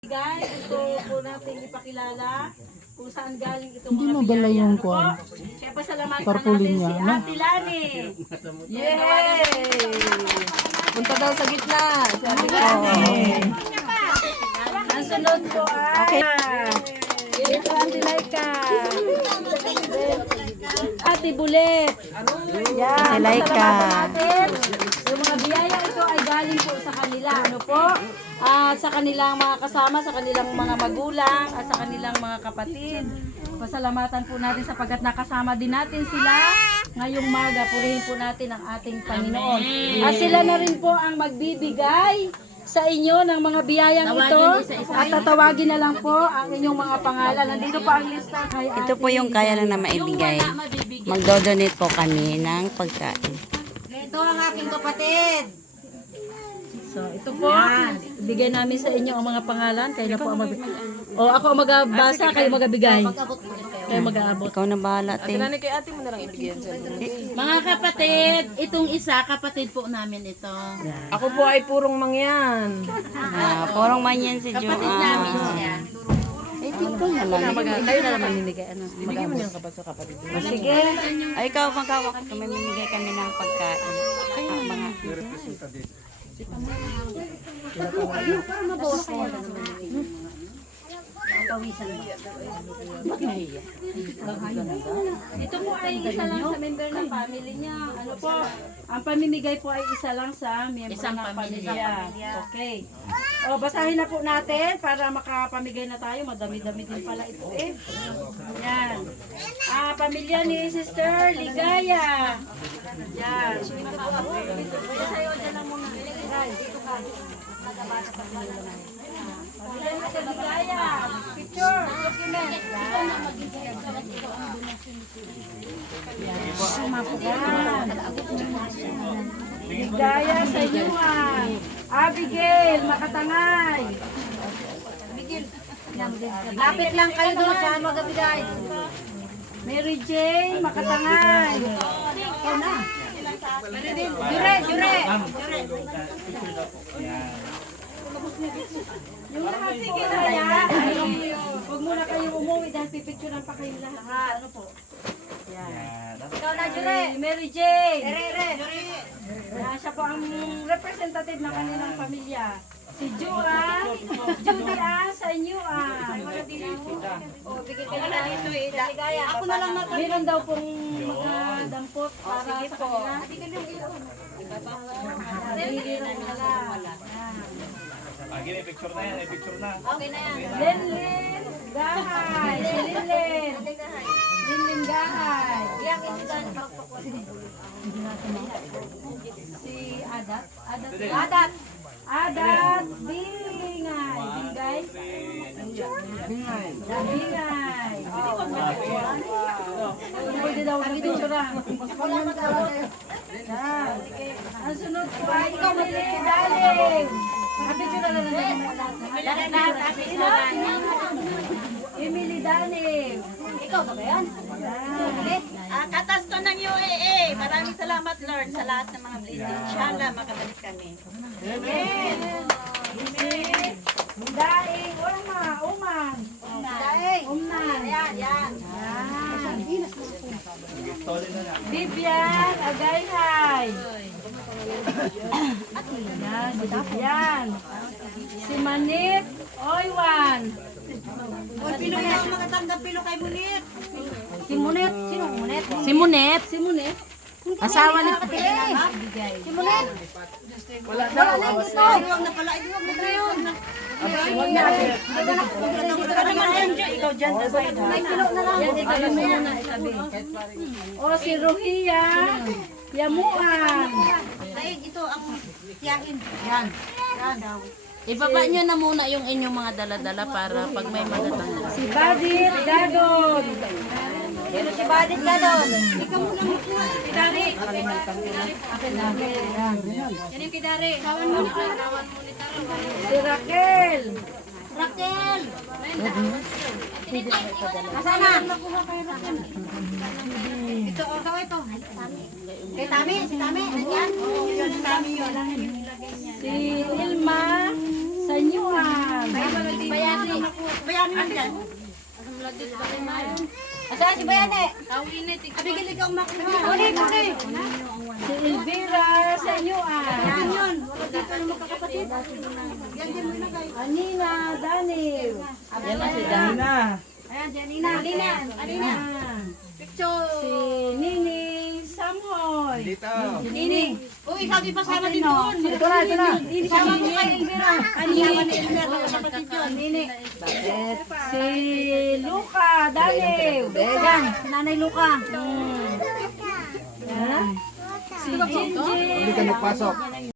Guys, gusto po natin ipakilala kung saan galing itong Hindi mga mo dala biyaya. yung Ano kwan. po? Kaya pasalamatan Tarpaulin natin niya, si no? Ate Lani. Yay! Punta daw sa gitna. Si Ate Lani. Ang sunod po ay ito Ate Laika. Ate Bulet. Yan. Ate Laika. Pasalamatan natin. Yung mga biyaya ito ay galing po sa kanila. Ano po? At sa kanilang mga kasama, sa kanilang mga magulang, at sa kanilang mga kapatid. Pasalamatan po natin sapagkat nakasama din natin sila ngayong maga. Purihin po natin ang ating Panginoon. At sila na rin po ang magbibigay sa inyo ng mga biyayang ito. At tatawagin na lang po ang inyong mga pangalan. Nandito po ang lista. Kay Ito po yung kaya lang na maibigay. Magdodonate po kami ng pagkain. Ito ang aking kapatid. So, ito po, bigay namin sa inyo ang mga pangalan. Kayo na po ang magbigay. O, ako ang magabasa, kayo magabigay. Kayo mag-aabot. Ikaw na bahala, te. Mga kapatid, itong isa, kapatid po namin ito. Ako po ay purong mangyan. Purong man yan si Jo. Kapatid namin siya. Kayo na naman hinigay. Ano? Bigyan mo niyan ka ba sa kapatid? Sige. Ay, ikaw, magkawak. Kami mamimigay kami ng pagkain. Mga Ito po ay isa lang sa member ng family niya. Ano po? Ang pamimigay po ay isa lang sa member Isang ng pamilya. pamilya. Okay. O, basahin na po natin para makapamigay na tayo. Madami-dami din pala ito eh. Yan. Pamilya ni Sister Ligaya. Yan. Sa'yo dyan lang muna. Dito ka. Pamilya ni Sister Ligaya. Picture. Document. Ligaya sa inyuan. Abigail, Makatangay. Lapit lang kayo doon sa magabigay. Mary Jane, Makatangay. Jure, jure. Yung lahat po kaya, huwag muna kayong umuwi dahil pipicturean pa kayong lahat. Ano po? Yan. Ikaw na, jure. Mary Jane. Jure. Siya po ang representative ng kanilang pamilya. Si Joanne, Judy sa inyo Ako na lang natin. Meron daw pong mga dampot para sa kanila. Picture na yan, picture na. Okay na yan. Lenlen Gahay. Si Lenlen Gahay. Si Adat. Adat Bingay. Bingay. Pwede daw ang picturean. Ang sunod po ay Emily Daling. Picture na lang Emily Daling. Ikaw ba yan? Katas to ng UAA. Maraming salamat, Lord, sa lahat ng mga blessing. Inshallah, makabalik kami. Amen. Daing. Umang. Daing. Umnan. Yan. Bibian Agayhay. Yan, si Bibian. Si Manit Oywan. Pilo na ang makatanggap pilo kay Munit. Si Munet. Sino ang Munet? Si Munet. Si Munet. Asawa ni Si Munit. Wala na ito. Huwag na pala. Huwag na yun. Ikaw dyan. May kilo na lang. Yan, itabi mo muna, itabi. O, si Ruhia Yamuan. Dahil ito ang tiyahin. Yan. Ibaba nyo na muna yung inyong mga dala-dala para pag may magatanggap. Si Badit Gadon. Sino si Badit ka doon? Ikaw muna magkuha. Kidari. Yan yung kidari. Kawan mo ni Si Raquel. Raquel. Nasaan na? Ito, ito. Kay Tami, si Tami. Nandiyan? Si Tami yun. Si Ilma Sanyuan. Bayani lang dyan. Asan si Bayani? Abigil ikaw makinig. Uli. Si Elvira Sanyuan. Anina Daniel. Yan na si Dana. Alina. Picture. Si Nini Samhoy. Nini. Oh, ikaw di pasama din doon. Ito na. Sama mo kay Elvira. Kasama ni Elvira, kapatid yun. Nini. Si Luca Daniel. Yan, si Nanay Luca. Si Jinjin.